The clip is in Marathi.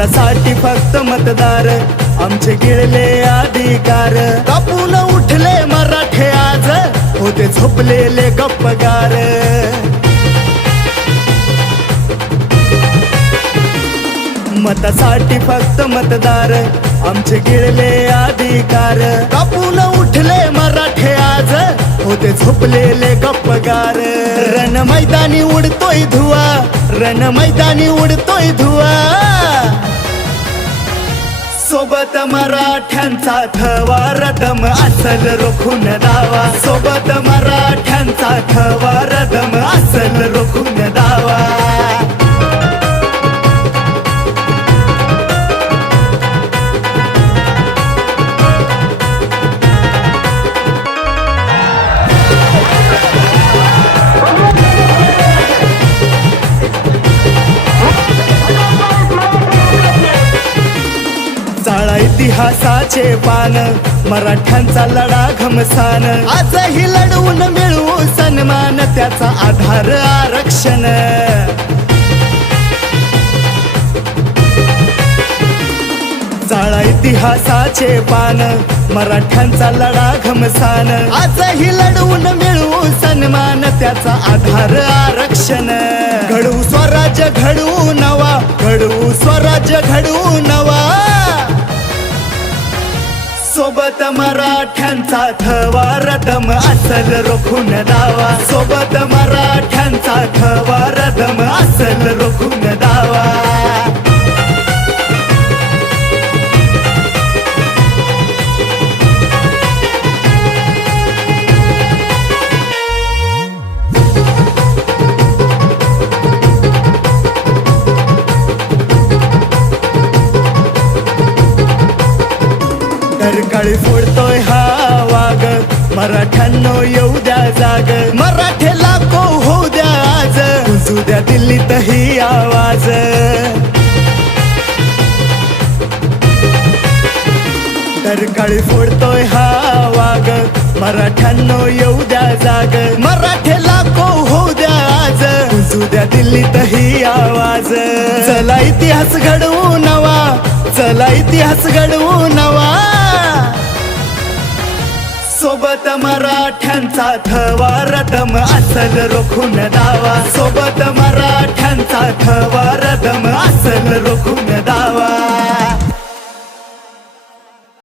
मतासाठी फक्त मतदार. आमचे गिळले अधिकार. कापून उठले मराठे आज. होते झोपलेले गप्पगार. मतासाठी फक्त मतदार. आमचे गिळले अधिकार. कापून उठले मराठे आज. होते झोपलेले गप्पगार. रण मैदानी उडतोय धुवा. रण मैदानी उडतोय धुवा. सोबत मराठ्यांचा थवा रदम असल रोखून दावा. सोबत मराठ्यांचा इतिहासाचे पान मराठ्यांचा लढा घमसान. आजही लढवून मिळवू सन्मान त्याचा आधार आरक्षण. चाळा इतिहासाचे पान मराठ्यांचा लढा घमसान. आजही लढवून मिळवू सन्मान त्याचा आधार आरक्षण. घडवू स्वराज्य घडवू नवा. घडवू स्वराज्य घडवू नवा. सोबत मराठ्यांचा थवा रदम असल रोखून दावा सोबत मराठ्यांचा थवा रदम असल रोखून काळी फोडतोय हा वाग. मराठ्यांनो येऊ द्या जाग. मराठे लाखो होऊ द्या आज. उजू द्या दिल्लीत ही आवाज. काळी फोडतोय हा वाग. मराठ्यांनो येऊ द्या जाग. मराठे लाखो होऊ द्या आज. उजू द्या दिल्लीत ही आवाज. चला इतिहास घडवू नवा. चला इतिहास घडवू नवा. सोबत मराठ्यांचा थवा रदम असल रोखून दावा. सोबत मराठ्यांचा थवा